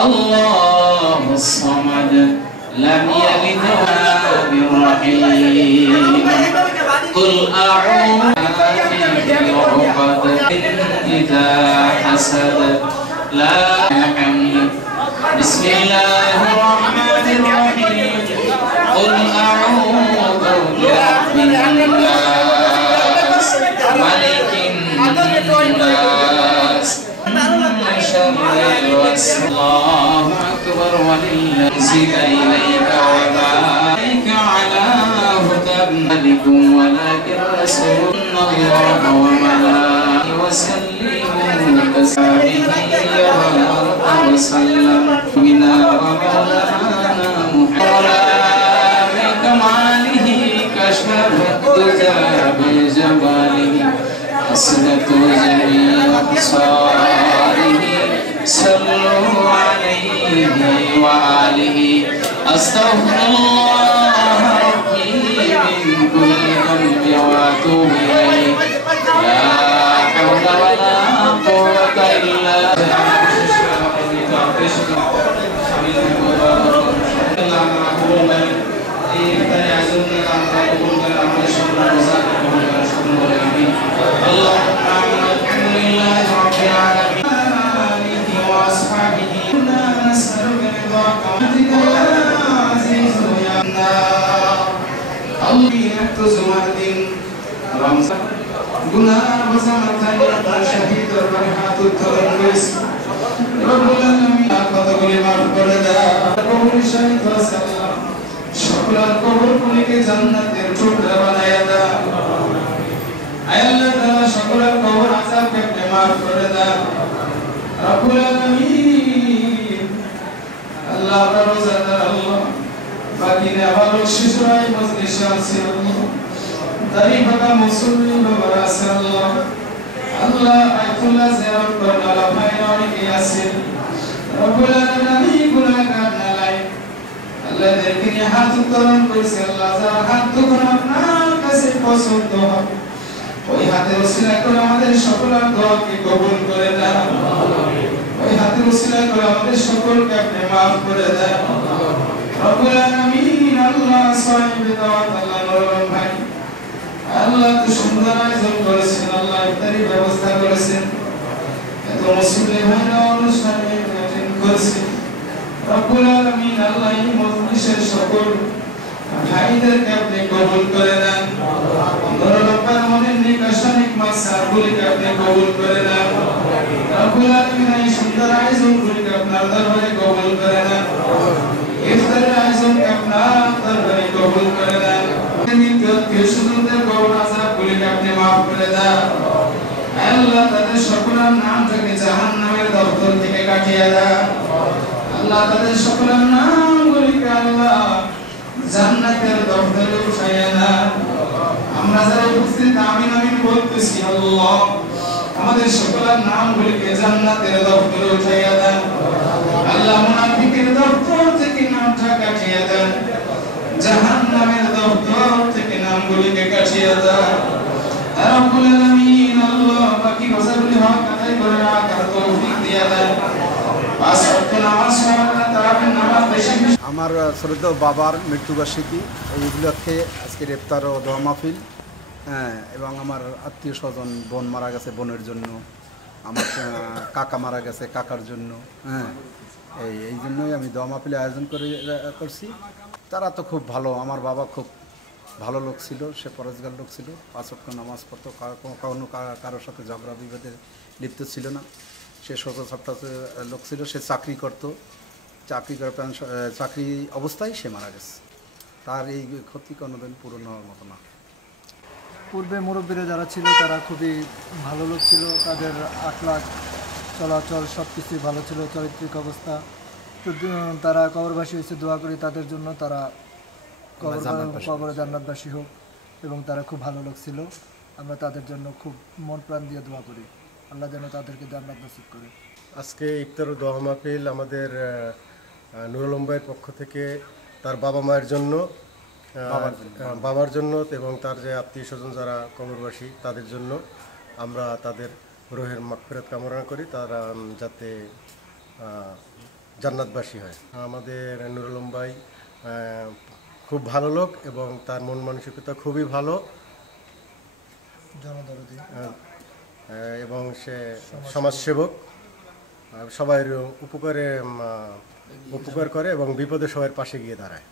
الله الصمد لم يلد ولم يولد قل أعوذ بعقد إذا حسد لا الحمد بسم الله الرحمن الرحيم قل أعوذ برب الناس ملك الناس من شر الوسواس الله أكبر ولله إليك وبارك على هدى ملك ولكن رسول الله وملائكته وسلموا تسليما وسلم بنا ومولانا محمد بكماله كشف الدجى بجماله حسنة جميع أبصاره صلوا عليه وآله أستغفر الله ربي من كل ذنب وأتوب إليه لا حول ولا قوة إلا সকলের কবরগুলিকে জান্নাতের টুকরা বানায়া দাও আয় আল্লাহ তাআলা সকলের কবর আযাবকে মাফ করে দাও রব্বুল আলামিন আল্লাহ আপনার রোজাদার আল্লাহ বাকি নেওয়ার শিশুরাই মজলিসে আছে আল্লাহ দাঁড়িয়ে থাকা মুসল্লি বাবারা আছে আল্লাহ আল্লাহ আয়াতুল্লাহ জিয়ারত করেন আল্লাহ ভাইরা অনেকে আছেন রব্বুল আলামিন গুনাহগার নালাই আল্লাহদেরকে নিয়ে হাত উত্তোলন করেছে আল্লাহ যারা হাত তুলে আপনার কাছে পছন্দ হবে ওই হাতের ওসিলা করে আমাদের সকলের দোয়াকে কবুল করে দাও ওই হাতের ওসিলা করে আমাদের সকলকে আপনি মাফ করে দাও রব্বুল আলামিন আল্লাহ সাহেব দাওয়াত আল্লাহ নরম ভাই আল্লাহ তো সুন্দর আয়োজন করেছেন আল্লাহ ইফতারি ব্যবস্থা করেছেন এত মুসলিম ভাইরা অনুষ্ঠানে অ্যাটেন্ড করেছেন রব্বুল আলামিন আল্লাহ এই মজলিসের সকল ভাইদেরকে আপনি কবুল করে দেন রব্বানা মনের নিকাশানিক মাসাগুলিকে আপনি কবুল করে দেন রব্বুল আলামিন এই সুন্দর আয়োজনগুলিকে আপনার দরবারে কবুল করে দেন ইফতারের আয়োজনকে আপনার দরবারে কবুল করে দেন সুন্দর কবর আযাবগুলিকে আপনি মাফ করে দেন আল্লাহ তাদের সকলের নাম থেকে জাহান্নামের দপ্তর থেকে কাটিয়ে দেন আল্লাহ তাদের সকলের নামগুলিকে আল্লাহ জান্নাতের দপ্তরে উঠাইয়া দেন আমরা যারা উপস্থিত আমিন আমিন বলতেছি আল্লাহ আমাদের সকলের নামগুলিকে জান্নাতের দপ্তরে উঠাইয়া দেন আল্লাহ মুনাফিকের দপ্তর থেকে নামটা কাটিয়ে দেন জাহান্নামের দপ্তর থেকে নামগুলিকে কাটিয়ে দেন রব্বুল আলামিন আল্লাহ বাকি রোজাগুলি হক আদায় করে রাখার তৌফিক দিয়ে দেন আমার শ্রদ্ধেয় বাবার মৃত্যুবার্ষিকী এই উপলক্ষে আজকের ইফতার ও দোয়া মাহফিল এবং আমার আত্মীয় স্বজন বোন মারা গেছে বোনের জন্য আমার কাকা মারা গেছে কাকার জন্য এই জন্যই আমি দোয়া মাহফিলে আয়োজন করছি তারা তো খুব ভালো আমার বাবা খুব ভালো লোক ছিল সে পরেজগার লোক ছিল 5 ওয়াক্ত নামাজ পড়তো কখনো কারোর সাথে ঝগড়া বিবাদে লিপ্ত ছিল না সে সততা লোক ছিল সে চাকরি করতো চাকরি অবস্থায় সে মারা গেছে তার এই ক্ষতি কোনোদিন পূরণ হওয়ার মতো না পূর্বে মুরব্বীরা যারা ছিল তারা খুবই ভালো লোক ছিল তাদের আখলাক চলাচল সব কিছুই ভালো ছিল চারিত্রিক অবস্থা তো তারা কবরবাসী হয়েছে দোয়া করি তাদের জন্য তারা কবরে জান্নাতবাসী হোক এবং তারা খুব ভালো লোক ছিল আমরা তাদের জন্য খুব মন প্রাণ দিয়ে দোয়া করি আল্লাহ যেন তাদেরকে জান্নাত নসিব করে আজকে ইফতার ও দোয়া মাহফিল আমাদের নুরুল আলম ভাইয়ের পক্ষ থেকে তার বাবা মায়ের জন্য বাবার জন্য এবং তার যে আত্মীয় স্বজন যারা কবরবাসী তাদের জন্য আমরা তাদের রুহের মাগফিরাত কামনা করি তারা যাতে জান্নাতবাসী হয়। আমাদের নুরুল ভাই খুব ভালো লোক এবং তার মন মানসিকতা খুবই ভালো জনদরদি এবং সে সমাজসেবক, সবাই উপকার করে এবং বিপদে সবার পাশে গিয়ে দাঁড়ায়।